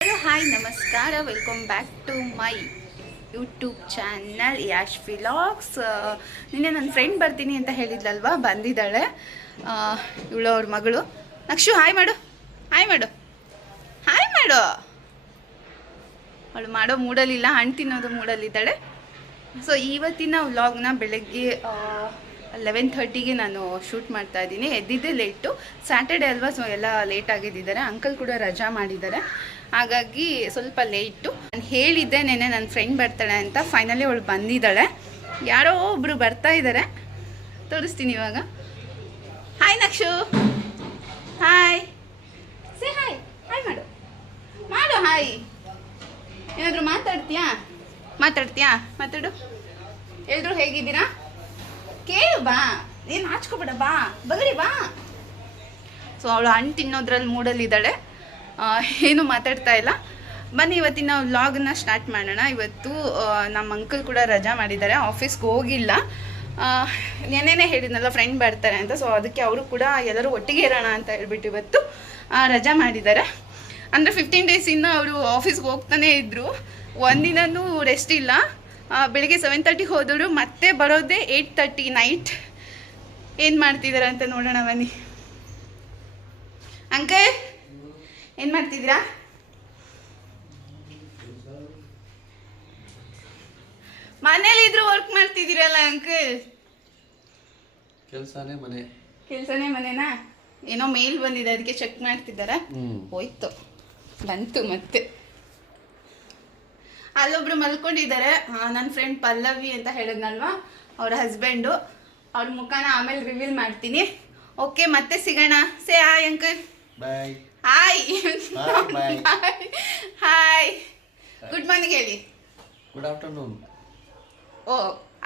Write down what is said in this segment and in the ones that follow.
Hello hi ನಮಸ್ಕಾರ, welcome back to my YouTube channel Yash vlogs. ನಿನ್ನೆ ನನ್ನ ಫ್ರೆಂಡ್ ಬರ್ತೀನಿ ಅಂತ ಹೇಳಿದ್ಲಲ್ವಾ, ಬಂದಿದ್ದಾಳೆ. ಇವಳು ಅವ್ರ ಮಗಳು. ನಕ್ಷು ಹಾಯ್ ಮಾಡು, ಹಾಯ್ ಮಾಡು, ಹಾಯ್ ಮಾಡು. ಅವಳು ಮಾಡೋ ಮೂಡಲ್ಲಿಲ್ಲ, ಹಣ್ಣು ತಿನ್ನೋದು ಮೂಡಲ್ಲಿದ್ದಾಳೆ. ಸೊ ಇವತ್ತಿನ ವ್ಲಾಗ್ನ ಬೆಳಗ್ಗೆ 11:30ಗೆ ನಾನು ಶೂಟ್ ಮಾಡ್ತಾ ಇದ್ದೀನಿ. ಎದ್ದಿದ್ದೆ ಲೇಟು, ಸ್ಯಾಟರ್ಡೆ ಅಲ್ವಾ, ಸೊ ಎಲ್ಲ ಲೇಟ್ ಆಗಿದ್ದಾರೆ. ಅಂಕಲ್ ಕೂಡ ರಜಾ ಮಾಡಿದ್ದಾರೆ, ಹಾಗಾಗಿ ಸ್ವಲ್ಪ ಲೇಟು. ನಾನು ಹೇಳಿದ್ದೆ ನೆನ್ನೆ ನನ್ನ ಫ್ರೆಂಡ್ ಬರ್ತಾಳೆ ಅಂತ. ಫೈನಲಿ ಅವಳು ಬಂದಿದ್ದಾಳೆ. ಯಾರೋ ಒಬ್ಬರು ಬರ್ತಾ ಇದ್ದಾರೆ, ತೋರಿಸ್ತೀನಿ ಇವಾಗ. Hi Nakshu, hi, say hi, hi ಮಾಡು, ಮಾಡು ಹಾಯ್. ಏನಾದರೂ ಮಾತಾಡ್ತೀಯಾ? ಮಾತಾಡು. ಎಲ್ರು ಹೇಗಿದ್ದೀರಾ? ಕೇಳು, ಬಾ, ಏನು ಹಾಚ್ಕೊಬೇಡ, ಬಾ ಬಗಡಿ ಬಾ. ಸೊ ಅವಳು ಹಣ್ಣು ತಿನ್ನೋದ್ರಲ್ಲಿ ಮೂಡಲ್ಲಿದ್ದಾಳೆ, ಏನು ಮಾತಾಡ್ತಾ ಇಲ್ಲ. ಬನ್ನಿ ಇವತ್ತಿನ ವ್ಲಾಗ್ನ ಸ್ಟಾರ್ಟ್ ಮಾಡೋಣ. ಇವತ್ತು ನಮ್ಮ ಅಂಕಲ್ ಕೂಡ ರಜಾ ಮಾಡಿದ್ದಾರೆ, ಆಫೀಸ್ಗೆ ಹೋಗಿಲ್ಲ. ನೆನ್ನೆನೇ ಹೇಳಿದ್ನಲ್ಲ ಫ್ರೆಂಡ್ ಬರ್ತಾರೆ ಅಂತ, ಸೊ ಅದಕ್ಕೆ ಅವರು ಕೂಡ ಎಲ್ಲರೂ ಒಟ್ಟಿಗೆ ಇರೋಣ ಅಂತ ಹೇಳ್ಬಿಟ್ಟು ಇವತ್ತು ರಜಾ ಮಾಡಿದ್ದಾರೆ. ಅಂದರೆ 15 ಡೇಸಿಂದ ಅವರು ಆಫೀಸ್ಗೆ ಹೋಗ್ತಾನೆ ಇದ್ದರು, ಒಂದಿನೂ ರೆಸ್ಟ್ ಇಲ್ಲ. ಬೆಳಿಗ್ಗೆ 7:30 ಹೋದವರು ಮತ್ತೆ ಬರೋದೇ 8:30 ನೈಟ್. ಏನು ಮಾಡ್ತಿದ್ದಾರೆ ಅಂತ ನೋಡೋಣ ಬನ್ನಿ. ಅಂಕಲ್ ಏನು ಮಾಡ್ತಿದ್ದೀರಾ? ಮನೇಲಿದ್ರು ವರ್ಕ್ ಮಾಡ್ತಿದ್ದೀರಲ್ಲ ಅಂಕಲ್? ಕೆಲಸನೇ ಮನೆನಾ? ಏನೋ ಮೇಲ್ ಬಂದಿದೆ, ಅದಕ್ಕೆ ಚೆಕ್ ಮಾಡ್ತಿದ್ದಾರೆ. ಹೋಯ್ತು, ಬಂತು ಮತ್ತೆ. ಅಲ್ಲೊಬ್ರು ಮಲ್ಕೊಂಡಿದ್ದಾರೆ, ನನ್ನ ಫ್ರೆಂಡ್ ಪಲ್ಲವಿ ಅಂತ ಹೇಳಿದ್ನಲ್ವಾ, ಅವ್ರ ಹಸ್ಬೆಂಡು. ಅವ್ರ ಮುಖನ ಆಮೇಲೆ ರಿವೀಲ್ ಮಾಡ್ತೀನಿ. ಓಕೆ, ಮತ್ತೆ ಸಿಗೋಣ. Say hi uncle. Bye. Hi bye. Hi. Good morning ಹೇಳಿ. Good afternoon. ಓ,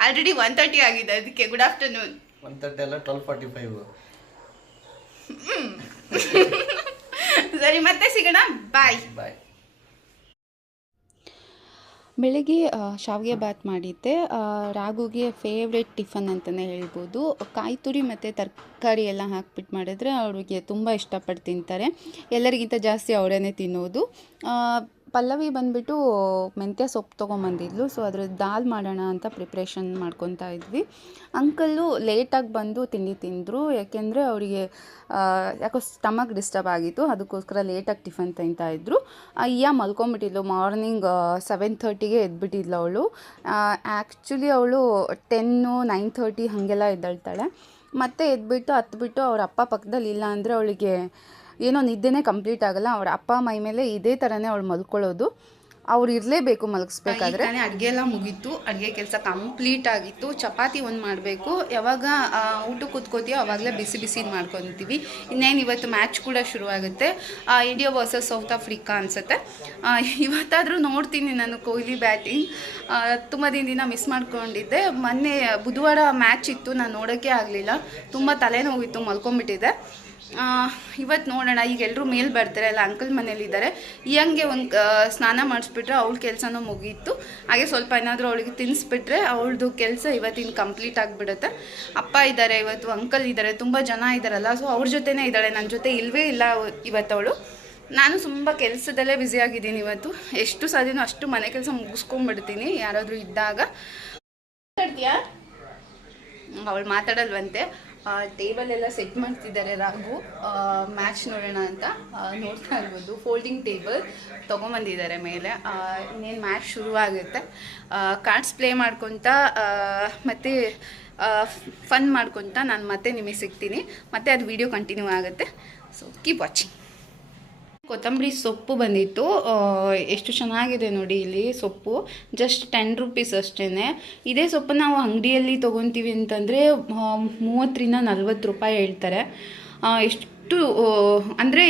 ಆಲ್ರೆಡಿ 1:30 ಆಗಿದೆ, ಅದಕ್ಕೆ ಗುಡ್ ಆಫ್ಟರ್ನೂನ್. 1:30 ಅಲ್ಲ, 12:45. ಸರಿ, ಮತ್ತೆ ಸಿಗೋಣ. ಬಾಯ್ ಬಾಯ್. ಬೆಳಗ್ಗೆ ಶಾವಿಗೆ ಬಾತ್ ಮಾಡಿದ್ದೆ. ರಾಗುಗೆ ಫೇವ್ರೆಟ್ ಟಿಫನ್ ಅಂತಲೇ ಹೇಳ್ಬೋದು. ಕಾಯಿ ತುರಿ ಮತ್ತು ತರಕಾರಿ ಎಲ್ಲ ಹಾಕ್ಬಿಟ್ಟು ಮಾಡಿದ್ರೆ ಅವ್ರಿಗೆ ತುಂಬ ಇಷ್ಟಪಟ್ಟು ತಿಂತಾರೆ. ಎಲ್ಲರಿಗಿಂತ ಜಾಸ್ತಿ ಅವರೇ ತಿನ್ನೋದು. ಪಲ್ಲವಿ ಬಂದುಬಿಟ್ಟು ಮೆಂತ್ಯ ಸೊಪ್ಪು ತೊಗೊಂಬಂದಿದ್ಲು, ಸೊ ಅದ್ರ ದಾಲ್ ಮಾಡೋಣ ಅಂತ ಪ್ರಿಪ್ರೇಷನ್ ಮಾಡ್ಕೊತಾ ಇದ್ವಿ. ಅಂಕಲ್ಲು ಲೇಟಾಗಿ ಬಂದು ತಿಂಡಿ ತಿಂದರು, ಯಾಕೆಂದರೆ ಅವರಿಗೆ ಯಾಕೋ ಸ್ಟಮಕ್ ಡಿಸ್ಟರ್ಬ್ ಆಗಿತ್ತು, ಅದಕ್ಕೋಸ್ಕರ ಲೇಟಾಗಿ ಟಿಫನ್ ತಿಂತಾಯಿದ್ರು. ಅಯ್ಯ ಮಲ್ಕೊಂಬಿಟ್ಟಿದ್ಲು, ಮಾರ್ನಿಂಗ್ 7:30ಗೆ ಎದ್ಬಿಟ್ಟಿದ್ಲು ಅವಳು. ಆ್ಯಕ್ಚುಲಿ ಅವಳು 9:30 ಹಾಗೆಲ್ಲ ಎದ್ದೇಳ್ತಾಳೆ. ಮತ್ತೆ ಎದ್ಬಿಟ್ಟು ಹತ್ಬಿಟ್ಟು ಅವ್ರ ಅಪ್ಪ ಪಕ್ಕದಲ್ಲಿ ಇಲ್ಲ ಅಂದರೆ ಅವಳಿಗೆ ಏನೋ ನಿದ್ದೆನೇ ಕಂಪ್ಲೀಟ್ ಆಗೋಲ್ಲ. ಅವ್ರ ಅಪ್ಪ ಮೈ ಮೇಲೆ ಇದೇ ಥರನೇ ಅವಳು ಮಲ್ಕೊಳ್ಳೋದು. ಅವ್ರು ಇರಲೇಬೇಕು ಮಲಗಿಸ್ಬೇಕಾದ್ರೆ. ಅಡುಗೆ ಎಲ್ಲ ಮುಗೀತು, ಅಡುಗೆ ಕೆಲಸ ಕಂಪ್ಲೀಟ್ ಆಗಿತ್ತು. ಚಪಾತಿ ಒಂದು ಮಾಡಬೇಕು. ಯಾವಾಗ ಊಟಕ್ಕೆ ಕೂತ್ಕೋತೀಯೋ ಆವಾಗಲೇ ಬಿಸಿ ಬಿಸಿ ಮಾಡ್ಕೊತೀವಿ. ಇನ್ನೇನು ಇವತ್ತು ಮ್ಯಾಚ್ ಕೂಡ ಶುರುವಾಗುತ್ತೆ, ಇಂಡಿಯಾ ವರ್ಸಸ್ ಸೌತ್ ಆಫ್ರಿಕಾ ಅನಿಸುತ್ತೆ. ಇವತ್ತಾದರೂ ನೋಡ್ತೀನಿ ನಾನು ಕೊಹ್ಲಿ ಬ್ಯಾಟಿಂಗ್. ತುಂಬ ದಿನ ಮಿಸ್ ಮಾಡ್ಕೊಂಡಿದ್ದೆ. ಮೊನ್ನೆ ಬುಧವಾರ ಮ್ಯಾಚ್ ಇತ್ತು, ನಾನು ನೋಡೋಕ್ಕೆ ಆಗಲಿಲ್ಲ, ತುಂಬ ತಲೆನೋವಿತ್ತು, ಮಲ್ಕೊಂಡ್ಬಿಟ್ಟಿದ್ದೆ. ಇವತ್ತು ನೋಡೋಣ. ಈಗ ಎಲ್ಲರೂ ಮೇಲ್ ಬರ್ತಾರೆ, ಎಲ್ಲ ಅಂಕಲ್ ಮನೇಲಿದ್ದಾರೆ. ಹಂಗೆ ಒಂದು ಸ್ನಾನ ಮಾಡಿಸ್ಬಿಟ್ರೆ ಅವಳ ಕೆಲಸನೂ ಮುಗೀತು. ಹಾಗೆ ಸ್ವಲ್ಪ ಏನಾದರೂ ಅವಳಿಗೆ ತಿನ್ನಿಸ್ಬಿಟ್ರೆ ಅವಳದು ಕೆಲಸ ಇವತ್ತಿನ ಕಂಪ್ಲೀಟ್ ಆಗಿಬಿಡುತ್ತೆ. ಅಪ್ಪ ಇದ್ದಾರೆ ಇವತ್ತು, ಅಂಕಲ್ ಇದ್ದಾರೆ, ತುಂಬ ಜನ ಇದ್ದಾರಲ್ಲ, ಸೊ ಅವ್ರ ಜೊತೆನೇ ಇದ್ದಾಳೆ, ನನ್ನ ಜೊತೆ ಇಲ್ಲವೇ ಇಲ್ಲ ಇವತ್ತು ಅವಳು. ನಾನು ತುಂಬ ಕೆಲಸದಲ್ಲೇ ಬ್ಯುಸಿಯಾಗಿದ್ದೀನಿ ಇವತ್ತು. ಎಷ್ಟು ಸಾಧ್ಯನೋ ಅಷ್ಟು ಮನೆ ಕೆಲಸ ಮುಗಿಸ್ಕೊಂಡ್ಬಿಡ್ತೀನಿ ಯಾರಾದರೂ ಇದ್ದಾಗ. ಮಾತಾಡ್ತೀಯಾ? ಅವಳು ಮಾತಾಡಲ್ವಂತೆ. ಟೇಬಲ್ ಎಲ್ಲ ಸೆಟ್ ಮಾಡ್ತಿದ್ದಾರೆ ರಾಗು, ಮ್ಯಾಚ್ ನೋಡೋಣ ಅಂತ. ನೋಡ್ತಾ ಇರ್ಬೋದು, ಫೋಲ್ಡಿಂಗ್ ಟೇಬಲ್ ತೊಗೊಂಬಂದಿದ್ದಾರೆ ಮೇಲೆ. ಇನ್ನೇನು ಮ್ಯಾಚ್ ಶುರುವಾಗುತ್ತೆ. ಕಾರ್ಡ್ಸ್ ಪ್ಲೇ ಮಾಡ್ಕೊತ ಮತ್ತು ಫನ್ ಮಾಡ್ಕೊತ ನಾನು ಮತ್ತೆ ನಿಮಗೆ ಸಿಗ್ತೀನಿ. ಮತ್ತು ಅದು ವಿಡಿಯೋ ಕಂಟಿನ್ಯೂ ಆಗುತ್ತೆ. So keep watching. ಕೊತ್ತಂಬರಿ ಸೊಪ್ಪು ಬಂದಿತ್ತು, ಎಷ್ಟು ಚೆನ್ನಾಗಿದೆ ನೋಡಿ. ಇಲ್ಲಿ ಸೊಪ್ಪು ಜಸ್ಟ್ 10 ರೂಪೀಸ್ ಅಷ್ಟೇ. ಇದೇ ಸೊಪ್ಪು ನಾವು ಅಂಗಡಿಯಲ್ಲಿ ತೊಗೊತೀವಿ ಅಂತಂದರೆ 30-40 ರೂಪಾಯಿ ಹೇಳ್ತಾರೆ. ಎಷ್ಟು ಅಂದರೆ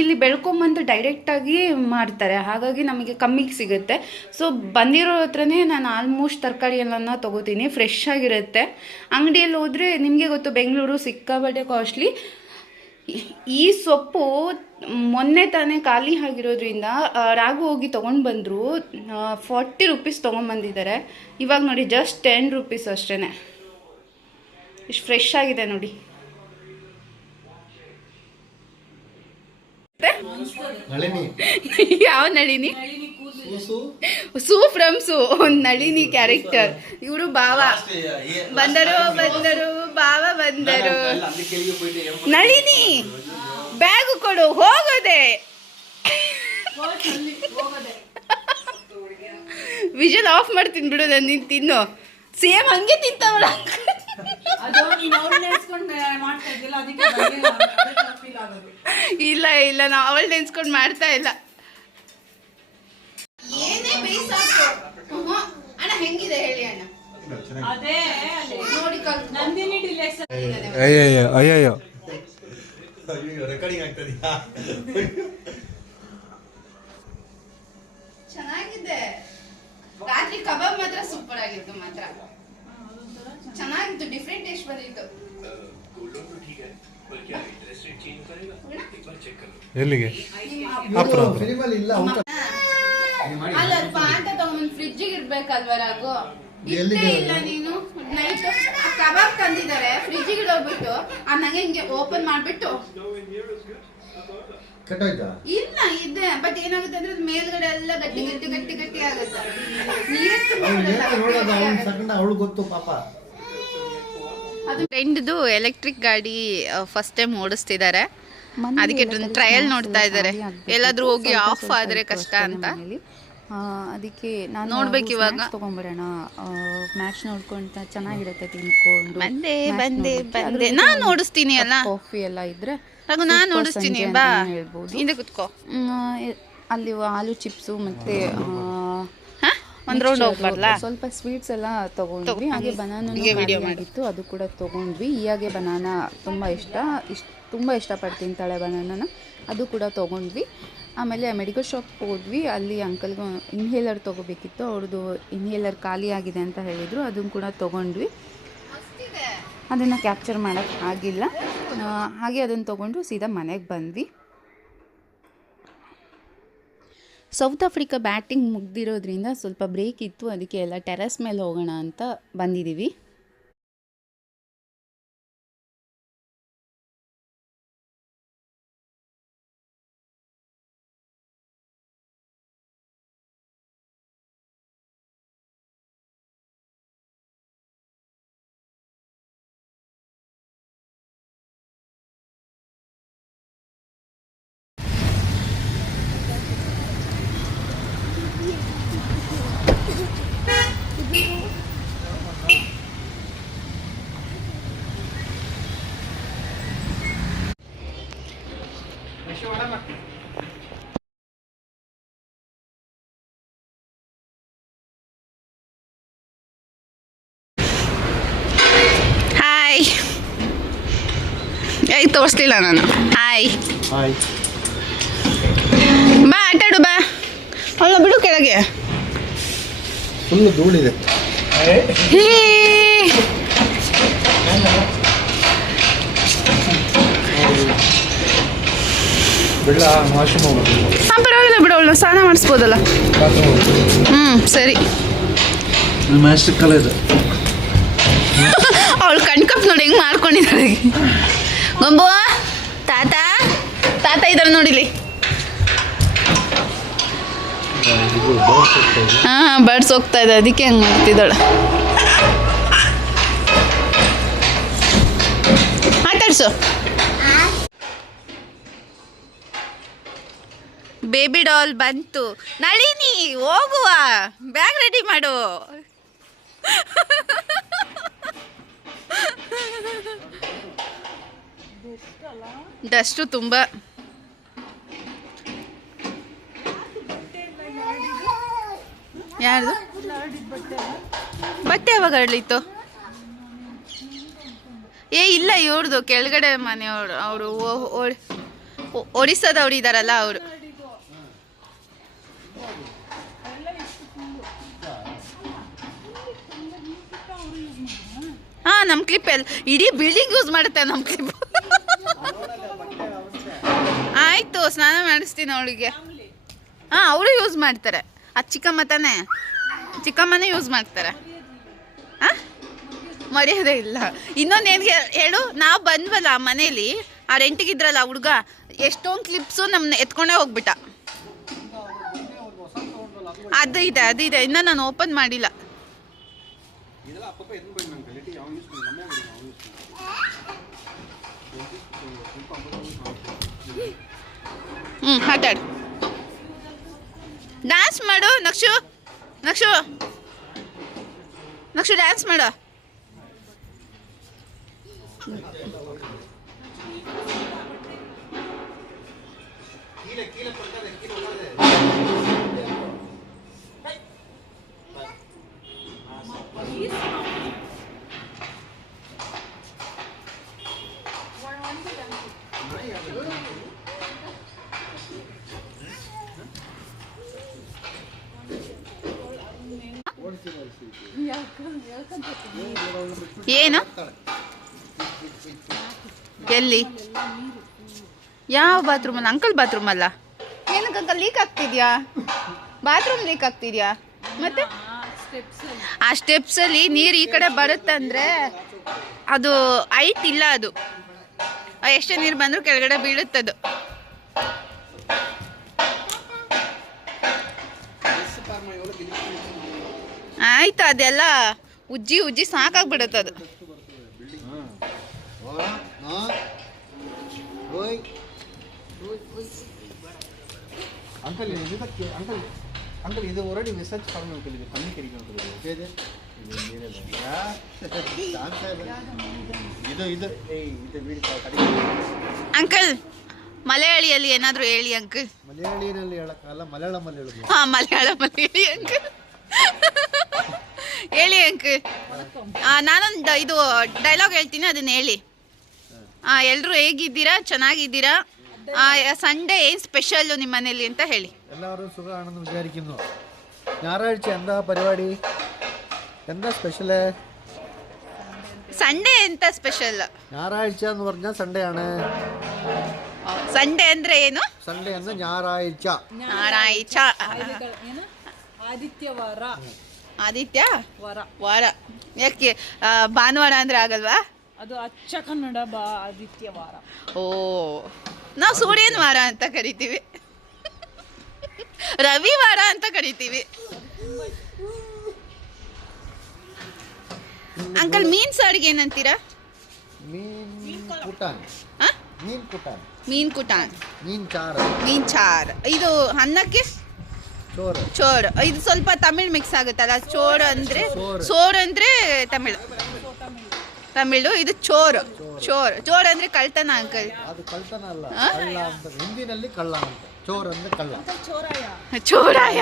ಇಲ್ಲಿ ಬೆಳ್ಕೊಂಬಂದು ಡೈರೆಕ್ಟಾಗಿ ಮಾಡ್ತಾರೆ, ಹಾಗಾಗಿ ನಮಗೆ ಕಮ್ಮಿಗೆ ಸಿಗುತ್ತೆ. ಸೊ ಬಂದಿರೋ ಹತ್ರನೇ ನಾನು ಆಲ್ಮೋಸ್ಟ್ ತರಕಾರಿ ಎಲ್ಲ ತೊಗೋತೀನಿ, ಫ್ರೆಶ್ ಆಗಿರುತ್ತೆ. ಅಂಗಡಿಯಲ್ಲಿ ಹೋದರೆ ನಿಮಗೆ ಗೊತ್ತು, ಬೆಂಗಳೂರು ಸಿಕ್ಕಾಪಟ್ಟೆ ಕಾಸ್ಟ್ಲಿ. ಈ ಸೊಪ್ಪು ಮೊನ್ನೆ ತಾನೇ ಖಾಲಿ ಆಗಿರೋದ್ರಿಂದ ರಾಗು ಹೋಗಿ ತೊಗೊಂಡು ಬಂದರು. 40 ರೂಪೀಸ್ ತೊಗೊಂಬಂದಿದ್ದಾರೆ. ಇವಾಗ ನೋಡಿ ಜಸ್ಟ್ 10 ರೂಪೀಸ್ ಅಷ್ಟೇ. ಇಷ್ಟು ಫ್ರೆಶ್ ಆಗಿದೆ ನೋಡಿ. ನಳಿನಿ ಯಾವ ನಳಿನಿ? ಕೂಸು ಸೂ ಫ್ರಮ್ ಸೂ ನಳಿನಿ ಕ್ಯಾರೆಕ್ಟರ್. ಇವರು ಬಾವ ಬಂದರು ಬಾವ ಬಂದರು. ನಳಿನಿ ಬ್ಯಾಗು ಕೊಡು, ಹೋಗೋದೆ. ವಿಜುವಲ್ ಆಫ್ ಮಾಡ್ತೀನಿ ಬಿಡು, ನಾನು ನೀನು ತಿನ್ನು. ಸೇಮ್ ಹಂಗೆ ತಿಂತವಳ. ಇಲ್ಲ ಇಲ್ಲ, ನಾವು ಅವಳು ನೆನ್ಸ್ಕೊಂಡು ಮಾಡ್ತಾ ಇಲ್ಲ. ಏನೇ ಬೇಯಿಸಾಕು ಅಣ್ಣ, ಹೆಂಗಿದೆ ಹೇಳಿ ಅಣ್ಣ. ನೋಡಿ ಅಯ್ಯಯ್ಯೋ ರೆಕಾರ್ಡಿಂಗ್ ಆಗ್ತದೆ. ಚೆನ್ನಾಗಿದೆ. ರಾತ್ರಿ ಕಬಾಬ್ ಮಾತ್ರ ಸೂಪರ್ ಆಗಿತ್ತು, ಮಾತ್ರ ಚೆನ್ನಾಗಿತ್ತು, ಡಿಫ್ರೆಂಟ್ ಟೇಸ್ಟ್ ಬಂದಿತ್ತು. ಎಲ್ಲಿಗೆ? ಫಿಲಿಮಲ್ಲಿ ಇಲ್ಲ ಊಟ. ಅಲ್ಲ ಪಾಂಟ ತಗೊಂಡ್ ಫ್ರಿಡ್ಜಿಗೆ ಇರ್ಬೇಕಲ್ವ ರಾಗು? ಇಲ್ಲೇ ಇಲ್ಲ ನೀನು. ನೈಟ್ ಕಬಾಬ್ ತಂದಿದ್ದಾರೆ, ಫ್ರಿಡ್ಜಿಗೆ ಇಡೋಗ್ಬಿಟ್ಟು ನಂಗೆ ಹಿಂಗೆ ಓಪನ್ ಮಾಡ್ಬಿಟ್ಟು ಕೆಟ್ಟೋಯ್ತಾ? ಇಲ್ಲ ಇದೆ, ಬಟ್ ಏನಾಗುತ್ತೆ ಅಂದ್ರೆ ಅದು ಮೇಲ್ಗಡೆ ಎಲ್ಲ ಗಟ್ಟಿ ಗಟ್ಟಿ ಗಟ್ಟಿ ಗಟ್ಟಿ ಆಗುತ್ತೆ. ಅವಳು ಗೊತ್ತು ಪಾಪ. ಅದು ಫ್ರೆಂಡ್ದು ಎಲೆಕ್ಟ್ರಿಕ್ ಗಾಡಿ ಫಸ್ಟ್ ಟೈಮ್ ಓಡಿಸ್ತಿದ್ದಾರೆ, ಅದಕ್ಕೆ ಟ್ರಯಲ್ ನೋಡ್ತಾ ಇದ್ದಾರೆ. ಎಲ್ಲಾದ್ರೂ ಹೋಗಿ ಆಫ್ ಆದ್ರೆ ಕಷ್ಟ ಅಂತ. ಅದಕ್ಕೆ ನಾನು ನೋಡ್ಬೇಕು ಇವಾಗ. ತಗೊಂಡ್ಬಿಡೋಣ, ಮ್ಯಾಚ್ ನೋಡ್ಕೊಂತ ಚೆನ್ನಾಗಿರುತ್ತೆ ತಿನ್ಕೊಂಡು. ಬಂದೆ ಬಂದೆ ಬಂದೆ, ನಾನು ಓಡಿಸ್ತೀನಿ ಅಲ್ಲ. ಕಾಫಿ ಎಲ್ಲ ಇದ್ರೆ ನಾನು ಓಡಿಸ್ತೀನಿ, ಬಾ ಹೇಳ್ಬೋದು. ಹಿಂದೆ ಕುತ್ಕೋ. ಅಲ್ಲಿ ಆಲೂ ಚಿಪ್ಸು ಮತ್ತೆ ಒಂದು ರೌಂಡ್ ಹೋಗ್ಬಾರ್ಲ. ಸ್ವಲ್ಪ ಸ್ವೀಟ್ಸ್ ಎಲ್ಲ ತಗೊಂಡ್ವಿ. ಹಾಗೆ ಬನಾನಾ ಆಗಿತ್ತು, ಅದು ಕೂಡ ತಗೊಂಡ್ವಿ. ಹೀಗೆ ಬನಾನಾ ತುಂಬ ಇಷ್ಟಪಟ್ಟು ತಿಂತಾಳೆ ಬನಾನನ, ಅದು ಕೂಡ ತೊಗೊಂಡ್ವಿ. ಆಮೇಲೆ ಮೆಡಿಕಲ್ ಶಾಪ್ ಹೋದ್ವಿ. ಅಲ್ಲಿ ಅಂಕಲ್ಗೆ ಇನ್ಹೇಲರ್ ತೊಗೋಬೇಕಿತ್ತು, ಅವ್ರದ್ದು ಇನ್ಹೇಲರ್ ಖಾಲಿ ಆಗಿದೆ ಅಂತ ಹೇಳಿದರು, ಅದನ್ನು ಕೂಡ ತೊಗೊಂಡ್ವಿ. ಅದನ್ನು ಕ್ಯಾಪ್ಚರ್ ಮಾಡೋಕ್ಕೆ ಆಗಿಲ್ಲ. ಹಾಗೆ ಅದನ್ನು ತೊಗೊಂಡು ಸೀದಾ ಮನೆಗೆ ಬಂದ್ವಿ. ಸೌತ್ ಆಫ್ರಿಕಾ ಬ್ಯಾಟಿಂಗ್ ಮುಗ್ದಿರೋದ್ರಿಂದ ಸ್ವಲ್ಪ ಬ್ರೇಕ್ ಇತ್ತು, ಅದಕ್ಕೆ ಎಲ್ಲ ಟೆರೆಸ್ ಮೇಲೆ ಹೋಗೋಣ ಅಂತ ಬಂದಿದ್ದೀವಿ. ಹಾಯ್, ತೋರಿಸ್ಲಿಲ್ಲ ನಾನು. ಹಾಯ್ ಬಾ, ಆಟಾಡು ಬಾ. ಅಲ್ಲ ಬಿಡು ಕೆಳಗೆ, ಫುಲ್ ಧೂಳಿದೆ. ಪರವಾಗಿಲ್ಲ ಬಿಡು, ಅವಳು ಸ್ನಾನ ಮಾಡಿಸ್ಬೋದಲ್ಲ. ಸರಿ. ಅವಳು ಕಣ್ಕಪ್ ನೋಡಿ ಹೆಂಗೆ ಮಾಡ್ಕೊಂಡಿದ್ದಾಳೆ. ಗೊಂಬು ತಾತ ತಾತ ಇದ್ದಾರೆ ನೋಡಿಲಿ. ಹಾಂ, ಬರ್ಡ್ಸ್ ಹೋಗ್ತಾ ಇದೆ, ಅದಕ್ಕೆ ಹಂಗೆ ಮಾಡ್ತಿದ್ದಾಳೆ. ಆಟಾಡ್ಸು. ಬೇಬಿ ಡಾಲ್ ಬಂತು. ನಳಿನಿ ಹೋಗುವ, ಬ್ಯಾಗ್ ರೆಡಿ ಮಾಡು. ಡಸ್ಟು ತುಂಬ. ಯಾರ್ದು ಬಟ್ಟೆ ಯಾವಾಗ ಹರಳಿತ್ತು? ಇಲ್ಲ, ಇವ್ರದ್ದು ಕೆಳಗಡೆ ಮನೆಯವರು, ಅವರು ಒಡಿಸ್ಸಾದವ್ರು ಇದ್ದಾರಲ್ಲ ಅವರು. ಹಾಂ, ನಮ್ಮ ಕ್ಲಿಪ್ ಇಡೀ ಬಿಲ್ಡಿಂಗ್ ಯೂಸ್ ಮಾಡುತ್ತೆ ನಮ್ಮ ಕ್ಲಿಪ್. ಆಯಿತು, ಸ್ನಾನ ಮಾಡಿಸ್ತೀನಿ ಅವಳಿಗೆ. ಹಾಂ, ಅವರು ಯೂಸ್ ಮಾಡ್ತಾರೆ. ಅದು ಚಿಕ್ಕಮ್ಮ ತಾನೇ, ಚಿಕ್ಕಮ್ಮನೇ ಯೂಸ್ ಮಾಡ್ತಾರೆ. ಹಾಂ, ಮರ್ಯಾದೆ ಇಲ್ಲ. ಇನ್ನೊಂದು ಏನಿಗೆ ಹೇಳು, ನಾವು ಬಂದ್ವಲ್ಲ ಮನೇಲಿ, ಆ ರೆಂಟಿಗಿದ್ರಲ್ಲ ಹುಡುಗ, ಎಷ್ಟೊಂದು ಕ್ಲಿಪ್ಸು ನಮ್ಮನ್ನ ಎತ್ಕೊಂಡೇ ಹೋಗ್ಬಿಟ್ಟ. ಅದು ಇದೆ ಇನ್ನು ನಾನು ಓಪನ್ ಮಾಡಿಲ್ಲ. ಆಟಾಡು, ಡ್ಯಾನ್ಸ್ ಮಾಡು ನಕ್ಷು ಡ್ಯಾನ್ಸ್ ಮಾಡು. ಏನು ಎಲ್ಲಿ ಯಾವ ಬಾತ್ರೂಮಲ್ಲ? ಅಂಕಲ್ ಬಾತ್ರೂಮ್ ಅಲ್ಲ. ಏನಕ್ಕೆ ಅಂಕಲ್ ಲೀಕ್ ಆಗ್ತಿದ್ಯಾ? ಬಾತ್ರೂಮ್ ಲೀಕ್ ಆಗ್ತಿದ್ಯಾ? ಮತ್ತೆ ಆ ಸ್ಟೆಪ್ಸಲ್ಲಿ ನೀರು ಈ ಕಡೆ ಬರುತ್ತಂದ್ರೆ ಅದು ಐಟ್ ಇಲ್ಲ, ಅದು ಎಷ್ಟೇ ನೀರು ಬಂದರೂ ಕೆಳಗಡೆ ಬೀಳುತ್ತದು. ಆಯ್ತು, ಅದೆಲ್ಲ ಉಜ್ಜಿ ಸಾಕಾಗ್ಬಿಡುತ್ತದು. ಅಂಕಲ್ ಅಂಕಲ್ ಇದು ಆಲ್ರೆಡಿ ರಿಸರ್ಚ್ ಫಾರ್ಮ್ ಅಂಕಲ್, ಇದು ಕಮ್ಮಿ ಕರಿಗೆ ಅಂಕಲ್ ಮಲಯಾಳಿಯಲ್ಲಿ ಏನಾದರೂ ಹೇಳಿ ಅಂಕಲ್. ಮಲಯಾಳಿನಲ್ಲಿ ಹೇಳಕ್ಕಲ್ಲ, ಮಲಯಾಳಮಲ್ಲಿ ಹೇಳೋದು. ಹಾಂ, ಮಲಯಾಳಮಲ್ಲಿ ಹೇಳಿ ಅಂಕಲ್. ಹೇಳಿ ಅಂಕಲ್. ನಾನೊಂದು ಇದು ಡೈಲಾಗ್ ಹೇಳ್ತೀನಿ, ಅದನ್ನ ಹೇಳಿ. ಎಲ್ಲರೂ ಹೇಗಿದ್ದೀರಾ? ಚೆನ್ನಾಗಿದ್ದೀರಾ? ಸಂಡೇ ಏನು ಸ್ಪೆಷಲ್ಲು ನಿಮ್ಮ മനേലി ಅಂತ ಹೇಳಿ. എല്ലാവരും സുഖമാണെന്ന് വിചാരിക്കുന്നു. ഞായറാഴ്ച എന്താ പരിപാടി? എന്താ സ്പെഷ്യല്? ಸಂಡೇ ಎಂತ ಸ್ಪೆಷಲ್? ഞായറാഴ്ച എന്ന് പറഞ്ഞാൽ സൺഡേ ആണ്. ಸಂಡೇ ಅಂದ್ರೆ ಏನು? ಸಂಡೇ ಅಂದ್ರೆ ഞായറാഴ്ച. ಆದಿತ್ಯ ವಾರ. ಯಾಕೆ ಭಾನುವಾರ ಅಂದ್ರೆ ಆಗಲ್ವಾ? ಅದು ಅಚ್ಚ ಕನ್ನಡ ಆದಿತ್ಯವಾರ. ಓ, ನಾವು ಸೂರ್ಯನ ವಾರ ಅಂತ ಕರಿತೀವಿ, ರವಿವಾರ ಅಂತ ಕರಿತೀವಿ. ಅಂಕಲ್ ಮೀನ್ ಸಾರಿಗೆ ಏನಂತೀರಾ? ಮೀನ್ ಕುಟಾನ್. ಮೀನ್ ಚಾರ್. ಇದು ಅನ್ನಕ್ಕೆ ಚೋರ್. ಇದು ಸ್ವಲ್ಪ ತಮಿಳ್ ಮಿಕ್ಸ್ ಆಗುತ್ತಲ್ಲ. ಚೋರ್ ಅಂದ್ರೆ ಸೋರ್ ಅಂದ್ರೆ ತಮಿಳು. ಇದು ಚೋರ್ ಅಂದ್ರೆ ಕಳ್ತನ ಅಂಕಲ್. ಅದು ಕಳ್ತನ ಅಲ್ಲ, ಕಳ್ಳ ಅಂತ ಹಿಂದಿನಲ್ಲಿ ಕಳ್ಳ ಅಂತ. ಚೋರ್ ಅಂದ್ರೆ ಕಳ್ಳ. ಚೋರಾಯ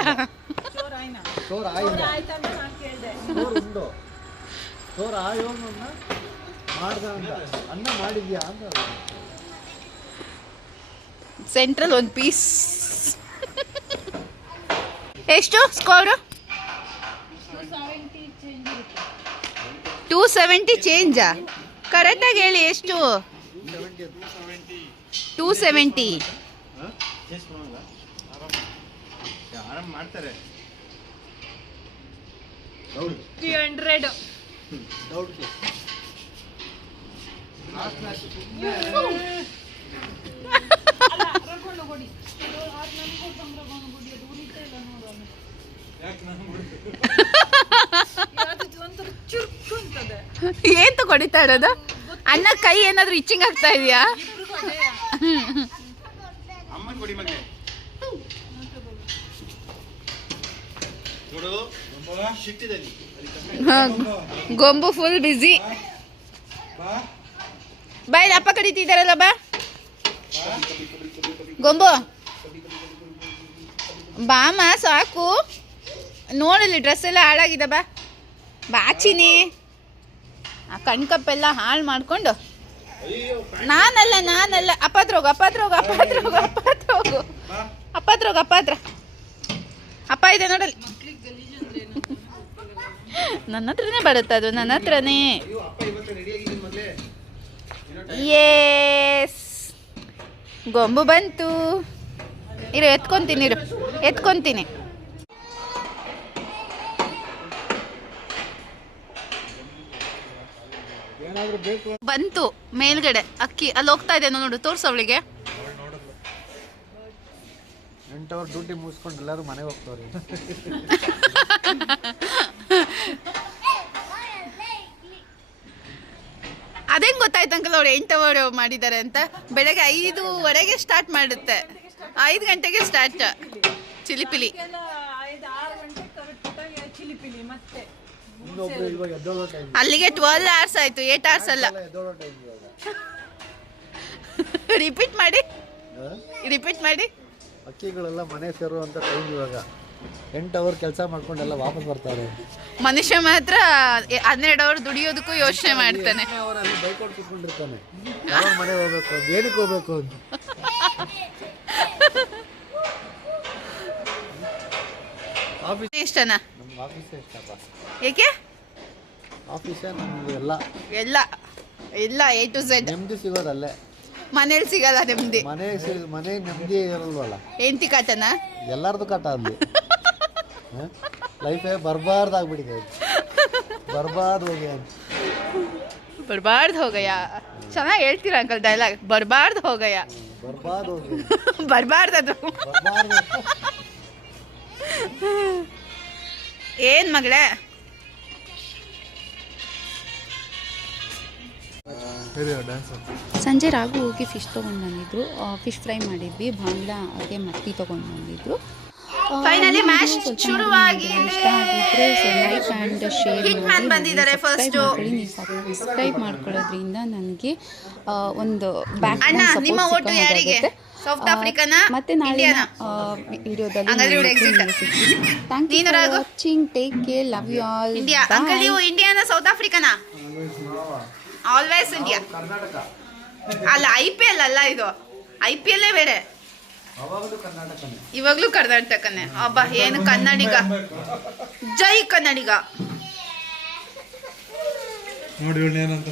ಉಂಟು. ಚೋರ್ ಆಯೋನ ಮಾಡ್ದ ಅಂತ, ಅನ್ನ ಮಾಡಿದ್ಯಾ ಅಂತ. ಸೆಂಟ್ರಲ್ ಒಂದು ಪೀಸ್. ಎಷ್ಟು ಸ್ಕೋರು? 270 ಚೇಂಜಾ? ಕರೆಕ್ಟಾಗಿ ಹೇಳಿ ಎಷ್ಟು? 270. ಮಾಡ್ತಾರೆ 300. ಏನ್ ತಗೊಡಿತಾ ಇರೋದು? ಅಣ್ಣ ಕೈ ಏನಾದ್ರು ಇಚ್ಚಿಂಗ್ ಆಗ್ತಾ ಇದೆಯಾ? ಗೊಂಬು ಫುಲ್ ಬಿಸಿ. ಬಾಯ್ ಅಪ್ಪ ಕಡಿತಿದ್ದಾರಲ್ಲ, ಬಾ ಗೊಂಬು ಬಾಮ, ಸಾಕು. ನೋಡಲಿ ಡ್ರೆಸ್ ಎಲ್ಲ ಹಾಳಾಗಿದೆ. ಬಾಚಿನಿ ಆ ಕಣ್ಕಪ್ಪೆಲ್ಲ ಹಾಳು ಮಾಡ್ಕೊಂಡು. ನಾನಲ್ಲ ಅಪ್ಪತ್ರೋಗು. ಅಪ್ಪ ಇದೆ ನೋಡಲಿ. ನನ್ನ ಹತ್ರನೇ ಬರುತ್ತೆ ಅದು, ನನ್ನ ಹತ್ರನೇ. ಯೇಸ್, ಗೊಂಬು ಬಂತು. ಎತ್ಕೊಂತೀನಿ. ಬಂತು ಮೇಲ್ಗಡೆ ಅಕ್ಕಿ. ಅಲ್ಲಿ ಹೋಗ್ತಾ ಇದೆ ನೋಡು, ತೋರ್ಸು ಅವಳಿಗೆ. 8 ಅವರ್ ಡ್ಯೂಟಿ ಮುಗಿಸ್ಕೊಂಡು ಎಲ್ಲರೂ ಮನೆಗೆ ಹೋಗ್ತವ್ರಿ. ಅದೇನು ಗೊತ್ತಾಯ್ತು ಅಂಕಲ್ ಅವ್ರು 8 ಅವರ್ ಮಾಡಿದ್ದಾರೆ ಅಂತ? ಬೆಳಗ್ಗೆ 5:15ಗೆ ಸ್ಟಾರ್ಟ್ ಮಾಡುತ್ತೆ, 5 ಗಂಟೆಗೆ ಸ್ಟಾರ್ಟ್ ಚಿಲಿಪಿಲಿ. 5-6 ಗಂಟೆ ಕರೆಕ್ಟಾಗಿ ಚಿಲಿಪಿಲಿ ಮತ್ತೆ ಇನ್ನೊಬ್ರು ಇವಾಗ ಎದ್ದೋಳೋ ಟೈಮ್, ಅಲ್ಲಿಗೆ 12 hours ಆಯ್ತು, 8 hours ಅಲ್ಲ. ಎದ್ದೋಳೋ ಟೈಮ್ ಇವಾಗ. ರಿಪೀಟ್ ಮಾಡಿ. ಅಕ್ಕಿಗಳೆಲ್ಲ ಮನೆ ಸೇರುವಂಥ ಟೈಮ್ ಇವಾಗ. 8 ಅವರ್ ಕೆಲಸ ಮಾಡ್ಕೊಂಡೆಲ್ಲ ವಾಪಸ್ ಬರ್ತಾರೆ. ಮನುಷ್ಯ ಮಾತ್ರ 12 ಅವರ್ ದುಡಿಯೋದಕ್ಕೂ ಯೋಚನೆ ಮಾಡ್ತಾನೆ. ಅವರಲ್ಲಿ ಬೈಕೊಂಡು ಕೂತ್ಕೊಂಡಿರ್ತಾನೆ, ಯಾವಾಗ ಮನೆಗೆ ಹೋಗ್ಬೇಕು ಅಂತ, ಏನಕ್ಕೆ ಹೋಗ್ಬೇಕು ಅಂತ. ಆಫೀಸ್ ಇಷ್ಟನಾ? ನಮ್ಗೆ ಆಫೀಸೇ ಇಷ್ಟಪ್ಪ. ಏಕೆ? ಆಫೀಸೇ ನಮ್ಗೆ ಎಲ್ಲ ಎಲ್ಲ A to Z. ನೆಮ್ಮದಿ ಸಿಗೋದಲ್ಲೇ. ಮನೇಲಿ ಸಿಗಲ್ಲ ನೆಮ್ಮದಿ. ಮನೆ ನೆಮ್ಮದಿ ಇರಲ್ವಲ್ಲ, ಹೆಂಡತಿ ಕಾಟನ ಎಲ್ಲರದು ಕಟ ಅಲ್ಲಿ. ಲೈಫೇ ಬರ್ಬಾರ್ದಾಗ್ಬಿಟ್ಟಿದೆ, ಬರ್ಬಾರ್ದು ಹೋಗಿ ಅಂತ. ಬರ್ಬಾರ್ದು ಹೋಗಯ್ಯ. ಚೆನ್ನಾಗಿ ಹೇಳ್ತೀರಾ ಅಂಕಲ್ ಡೈಲಾಗ್, ಬರ್ಬಾರ್ದು ಹೋಗಯ್ಯ. ಬರ್ಬಾರ್ದು ಹೋಗಿ, ಬರ್ಬಾರ್ದದು. ಬರ್ಬಾರ್ದು. ಏನ್ ಮಗಳೇ? ಸಂಜೆ ರಾಗು ಹೋಗಿ ಫಿಶ್ ತೊಗೊಂಡು ಬಂದಿದ್ರು, ಫಿಶ್ ಫ್ರೈ ಮಾಡಿದ್ವಿ, ಬಾಂಗ್ಲಾಗೆ ಮಟ್ಟಿ ತೊಗೊಂಡು ಬಂದಿದ್ರು. ಫೈನಲಿ ಮ್ಯಾಚ್ ಶುರುವಾಗಿದೆ. ಇಷ್ಟ ಆಗಿದ್ರೆ ಲೈಕ್ ಆ್ಯಂಡ್ ಶೇರ್ ಮಾಡಿ, ಸಬ್ಸ್ಕ್ರೈಬ್ ಮಾಡ್ಕೊಳ್ಳೋದ್ರಿಂದ ನನಗೆ ಒಂದು ಬ್ಯಾಕ್ ಸಪೋರ್ಟ್ ಸೌತ್ ಆಫ್ರಿಕಾನ ಮತ್ತೆ ನಾಳೆ ವಿಡಿಯೋದಲ್ಲಿ thank you for watching. Take care, love you all. India uncle, ನೀವು ಇಂಡಿಯಾನ ಸೌತ್ ಆಫ್ರಿಕಾನ? Always India. ಅಲ್ಲ IPL ಅಲ್ಲ, ಇದು IPL ಬೇರೆ. ಇವಾಗಲೂ ಕರ್ನಾಟಕನೇ. ಅಬ್ಬಾ ಏನು ಕನ್ನಡಿಗ, ಜೈ ಕನ್ನಡಿಗ. ನೋಡಿ ಏನಂತ